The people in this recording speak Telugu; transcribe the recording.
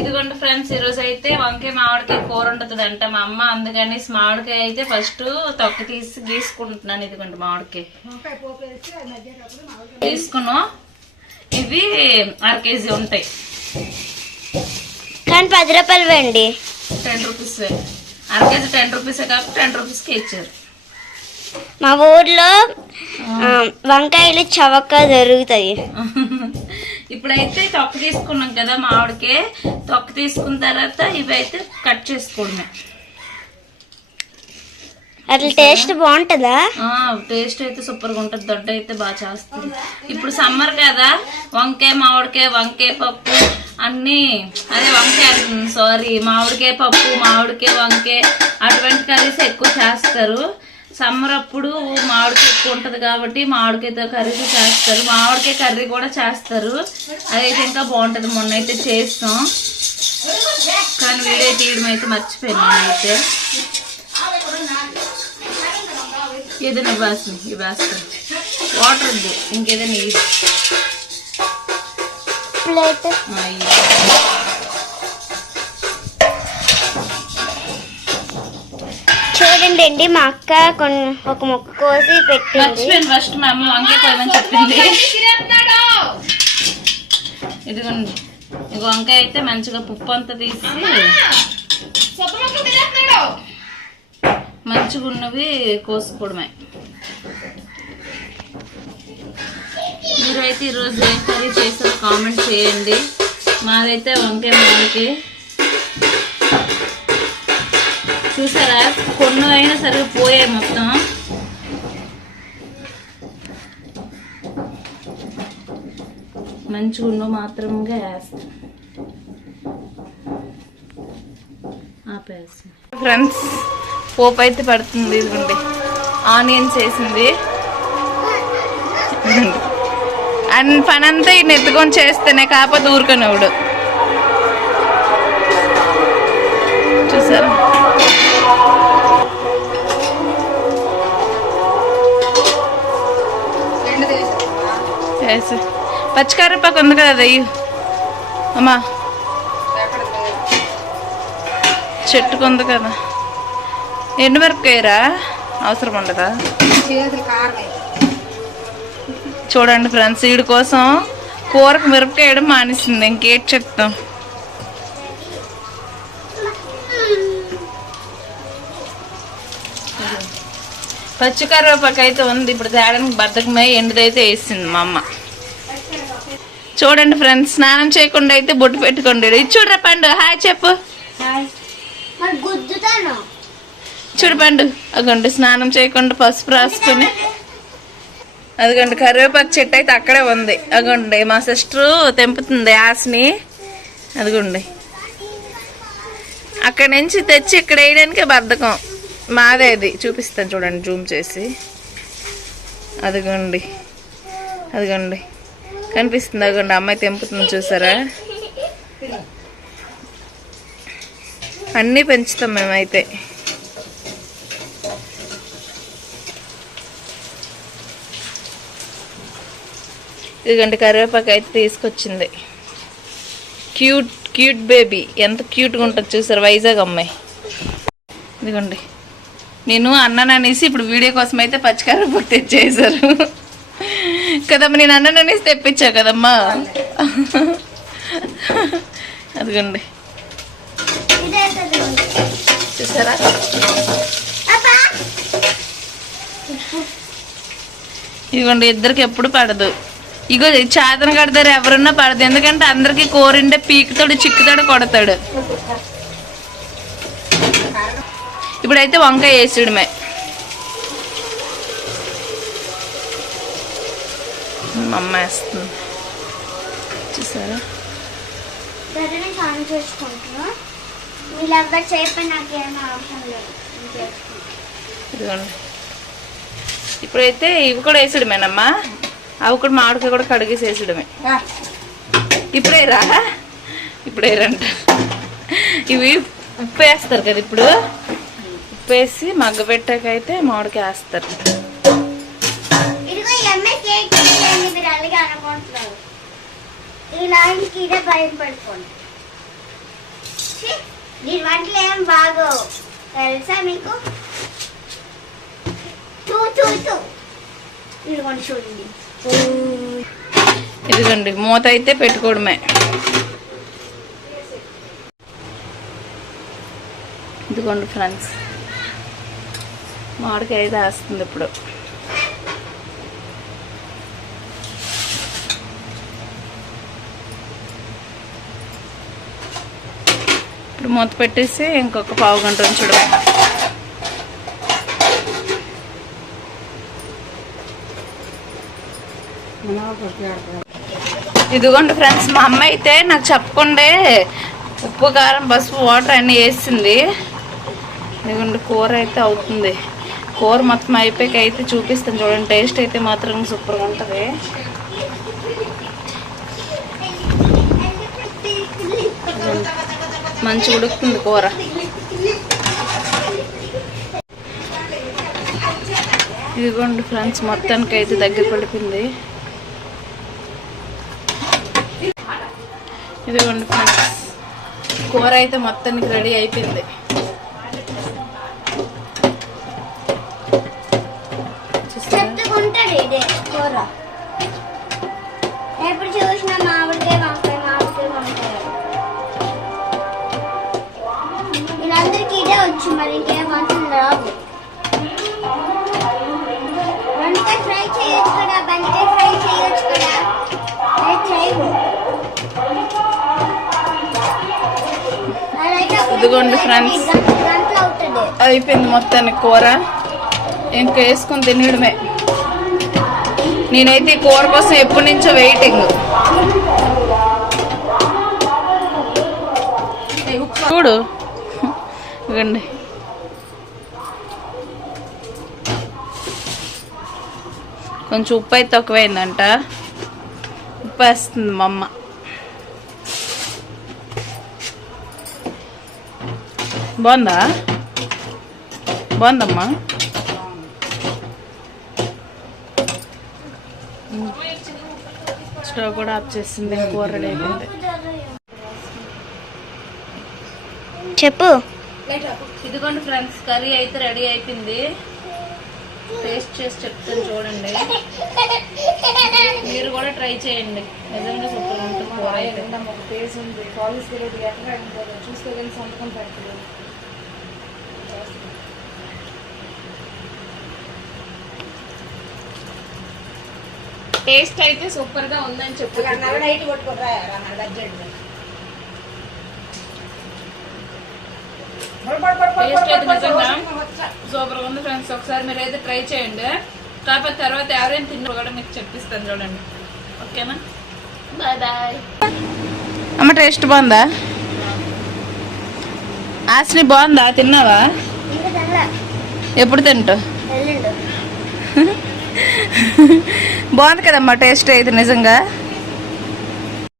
ఇదిగోండి ఫ్రెండ్స్, ఈ రోజు అయితే వంకాయ మామిడికాయ కూర ఉంటుందంట మా అమ్మ. అందుకని మామిడికాయ అయితే ఫస్ట్ తొక్క తీసి గీసుకుంటున్నాను. ఇదిగోండి మామిడికాయ తీసుకున్నాం. ఇవి 1/2 కేజీ ఉంటాయి కానీ 10 రూపాయలు అండి. 10 రూపీస్. 1/2 కేజీ 10 రూపీసే కాబట్టి 10 రూపీస్కి ఇచ్చారు. మా ఊర్లో వంకాయలు చవక దొరుకుతాయి. ఇప్పుడైతే తొక్క తీసుకున్నాం కదా మామిడికే. తొక్క తీసుకున్న తర్వాత ఇవి అయితే కట్ చేసుకోవడమే. అట్లా టేస్ట్ బాగుంటుందా? టేస్ట్ అయితే సూపర్ గా ఉంటుంది. దొడ్డ అయితే బాగా చేస్తుంది. ఇప్పుడు సమ్మర్ కదా, వంకాయ మామిడికాయ వంకాయ పప్పు అన్ని అదే మామిడికాయ పప్పు మామిడికాయ వంకాయ అటువంటి కర్రీస్ ఎక్కువ చేస్తారు. సమ్మర్ అప్పుడు మామిడికాయ ఎక్కువ ఉంటది కాబట్టి మామిడికాయతో కర్రీస్ చేస్తారు. మామిడికాయ కర్రీ కూడా చేస్తారు. అదైతే ఇంకా బాగుంటది. మొన్న అయితే చేస్తాం కానీ వీడియో తీయడం అయితే మర్చిపోయాను. అయితే ఏదైనా ఇవి వేస్తాను. వాటర్ వద్దు, ఇంకేదైనా ప్లేట్ చూడండి అండి, మా అక్క ఒక మొక్క కోసి పెట్టింది. ఫస్ట్ మా అమ్మ వంకాయ కోయమని చెప్పింది. ఇదిగోండి, ఇక వంకాయ అయితే మంచిగా పుప్పు అంతా తీసి మంచిగా ఉన్నవి కోసుకోవడమే. మీరైతే ఈరోజు ఏం కర్రీ చేస్తారో కామెంట్ చేయండి. మాదైతే వంకాయ మామిడికాయ. చూసారా, కొన్ని అయినా సరిగ్గా పోయాయి మొత్తం. మంచిగా ఉన్న మాత్రంగా వేస్తాం. ఫ్రెండ్స్, పోపు అయితే పడుతుంది. ఇదిగోండి ఆనియన్స్ వేసింది. అండ్ పని అంతా ఈ నెత్తుకొని చేస్తేనే, కాకపోతే ఊరుకునేవాడు. చూసారా, పచ్చికరివేపాకు ఉంది కదా అది అమ్మా, చెట్టుకు ఉంది కదా. ఎండుమిరపకాయరా అవసరం ఉండదా? చూడండి ఫ్రెండ్స్, వీడి కోసం కూరకు మిరపకాయ వేయడం మానేసింది. ఇంకేటి చెప్తాం. పచ్చికరివేపాకు అయితే ఉంది. ఇప్పుడు తేడానికి బద్దకమై ఎండుదైతే వేసింది మా అమ్మ. చూడండి ఫ్రెండ్స్, స్నానం చేయకుండా అయితే బొట్టు పెట్టుకోండి. ఇది చూడరా పండు, హాయ్ చెప్పు. చూడు పండు, అగండి స్నానం చేయకుండా పసుపు రాసుకుని. అదిగోండి కరివేపాకు చెట్టు అయితే అక్కడే ఉంది. అగోండి మా సిస్టరు తెంపుతుంది ఆశని. అదిగోండి అక్కడి నుంచి తెచ్చి ఇక్కడ వేయడానికే బద్ధకం. మాదే అది, చూపిస్తాను చూడండి జూమ్ చేసి. అదిగోండి అదిగోండి కనిపిస్తుంది. అదిగోండి అమ్మాయి తెంపుతుంది, చూసారా. అన్నీ పెంచుతాం మేమైతే. ఇదిగోండి కరివేపాకు అయితే తీసుకొచ్చింది. క్యూట్ క్యూట్ బేబీ, ఎంత క్యూట్గా ఉంటుంది చూసారు, వైజాగ్ అమ్మాయి. ఇదిగోండి నేను అన్నాను అనేసి ఇప్పుడు వీడియో కోసం అయితే పచ్చికరివేపాకు తెచ్చేసారు కదమ్మా. నేను అన్నాను అనేసి తెప్పించా కదమ్మా. అదిగోండి చూసారా. ఇదిగోండి ఇద్దరికి ఎప్పుడు పడదు. ఇగో చాతన కడతారు ఎవరన్నా పడదు, ఎందుకంటే అందరికి కోరిండే పీకుతాడు చిక్కుతాడు కొడతాడు. ఇప్పుడైతే వంకాయ వేసుడమే. అమ్మ వేస్తుంది చూసారా. ఇదిగోండి ఇప్పుడైతే ఇవి కూడా వేసుడమేనమ్మా. అవి కూడా మామిడికాయ కూడా కడిగేసి వేసుడమే. ఇప్పుడే రా, ఇప్పుడే రంట. ఇవి ఉప్పు వేస్తారు కదా, ఇప్పుడు ఉప్పు వేసి మగ్గ పెట్టాకైతే మామిడికాయ వేస్తారు. దీని వంటలు ఏం బాగోవు తెలుసా మీకు. ఇదిగోండి చూడండి. ఇదిగోండి మూత అయితే పెట్టుకోవడమే. ఇదిగోండి ఫ్రెండ్స్ మామిడికాయ అయితే వేస్తుంది ఇప్పుడు. ఇప్పుడు మూత పెట్టేసి ఇంకొక పావు గంట ఉంచడం. ఇదిగోండి ఫ్రెండ్స్ మా అమ్మ అయితే నాకు చెప్పకుండా ఉప్పు కారం పసుపు వాటర్ అన్నీ వేసింది. ఇదిగోండి కూర అయితే అవుతుంది. కూర మొత్తం అయిపోయాక అయితే చూపిస్తాను చూడండి. టేస్ట్ అయితే మాత్రం సూపర్గా ఉంటుంది. మంచిగా ఉడుకుతుంది కూర. ఇదిగోండి ఫ్రెండ్స్ మొత్తానికి అయితే దగ్గర పడిపోయింది. ఇదిగోండి ఫ్రెండ్స్ కూర అయితే మొత్తానికి రెడీ అయిపోయింది. కూర ఎప్పుడు చూసినా మామిడికాయ వంకాయ మామిడికాయ వంకాయ. వీళ్ళందరికీ ఇదే వచ్చు, మరి ఇంకేం వంటలు రావు. వంకాయ ఫ్రై చేయొచ్చు కదా, బెండకాయ ఫ్రై చేయొచ్చు కదా, చేయవు. ఇదిగోండి ఫ్రెండ్స్ అయిపోయింది మొత్తానికి కూర. ఇంకా వేసుకొని తినడమే. నేనైతే ఈ కూర కోసం ఎప్పటి నుంచో వెయిటింగ్. చూడు ఇవ్వండి. కొంచెం ఉప్పు అయితే తక్కువైందంట. ఉప్పు వేస్తుంది మా అమ్మ. బాగుందా? బాగుందమ్మా. స్టవ్ కూడా ఆఫ్ చేసింది. కూర రెడీ అయిపోయింది. చెప్పు. ఇదిగోండి ఫ్రెండ్స్ కర్రీ అయితే రెడీ అయిపోయింది. టేస్ట్ చేసి చెప్తాను చూడండి. మీరు కూడా ట్రై చేయండి. నిజంగా సూపర్ ఉంటుంది కూర అయితే. టేస్ట్ అయితే సూపర్ గా ఉందని చెప్పు. టేస్ట్ అయితే నిజంగా సూపర్ గా ఉంది ఫ్రెండ్స్. ఒకసారి మీరు అయితే ట్రై చేయండి. కాకపోతే తర్వాత ఎవరైనా తిన్నా కూడా మీకు చెప్పిస్తాను చూడండి. ఓకేనా? Bye bye. అమ్మ టేస్ట్ బాగుందా? ఆశ్ని బాగుందా? తిన్నావా? ఎప్పుడు తింటావు? బాగుంది కదమ్మా టేస్ట్ అయితే నిజంగా.